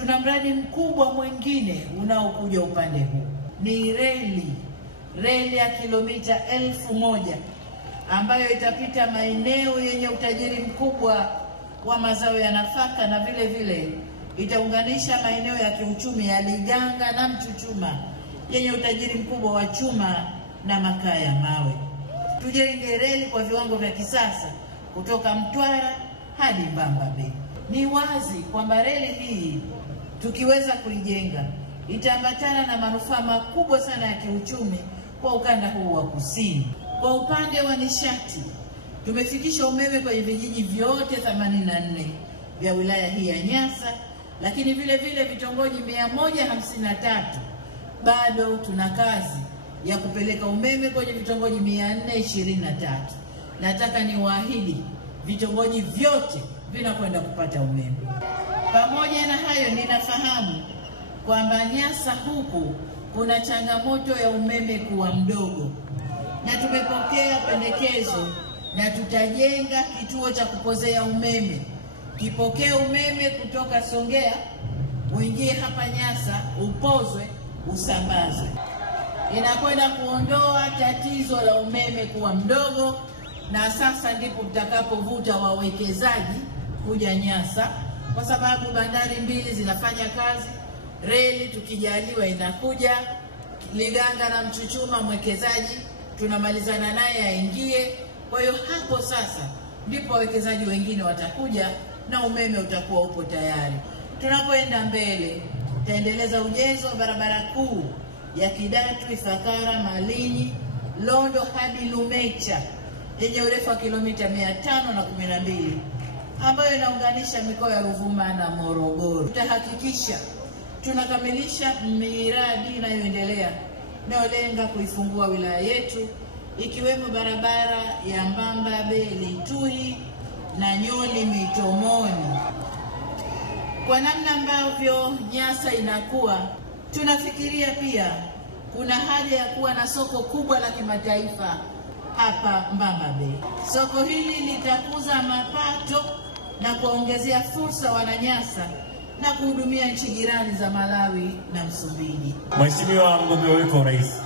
Tuna mradi mkubwa mwingine unaokuja upande huu, ni reli ya kilomita 1000 ambayo itapita maeneo yenye utajiri mkubwa wa mazao ya nafaka, na vile vile itaunganisha maeneo ya kiuchumi ya Liganga na Mchuchuma yenye utajiri mkubwa wa chuma na makaa ya mawe. Tujenge reli kwa viwango vya kisasa kutoka Mtwara hadi Mbamba Bay. Ni wazi kwamba reli hii tukiweza kuijenga itaambatana na manufaa makubwa sana ya kiuchumi kwa ukanda huu wa kusini. Kwa upande wa nishati, tumefikisha umeme kwenye vijiji vyote 84 vya wilaya hii ya Nyasa, lakini vile vile vitongoji 153 bado tuna kazi ya kupeleka umeme kwenye vitongoji 423. Nataka niwaahidi vitongoji vyote vinakwenda kupata umeme. Pamoja na hayo, ninafahamu kwamba Nyasa huku kuna changamoto ya umeme kuwa mdogo, na tumepokea pendekezo na tutajenga kituo cha kupozea umeme, kipokee umeme kutoka Songea uingie hapa Nyasa, upozwe, usambazwe. Inakwenda kuondoa tatizo la umeme kuwa mdogo, na sasa ndipo mtakapovuta wawekezaji kuja Nyasa, kwa sababu bandari mbili zinafanya kazi. Reli tukijaliwa inakuja Liganga na Mchuchuma, mwekezaji tunamalizana naye aingie. Kwa hiyo hapo sasa ndipo wawekezaji wengine watakuja na umeme utakuwa upo tayari. Tunapoenda mbele, tutaendeleza ujenzi wa barabara kuu ya Kidatu, Ifakara, Malinyi, Londo hadi Lumecha yenye urefu wa kilomita 512 ambayo inaunganisha mikoa ya Ruvuma na Morogoro. Tutahakikisha tunakamilisha miradi inayoendelea inayolenga kuifungua wilaya yetu, ikiwemo barabara ya Mbamba Bay Lituhi na Nyoli Mitomoni. Kwa namna ambavyo Nyasa inakuwa, tunafikiria pia kuna haja ya kuwa na soko kubwa la kimataifa hapa Mbamba Bay. Soko hili litakuza mapato na kuongezea fursa wananyasa na kuhudumia nchi jirani za Malawi na Msumbiji. Mheshimiwa mgombea wetu wa Rais,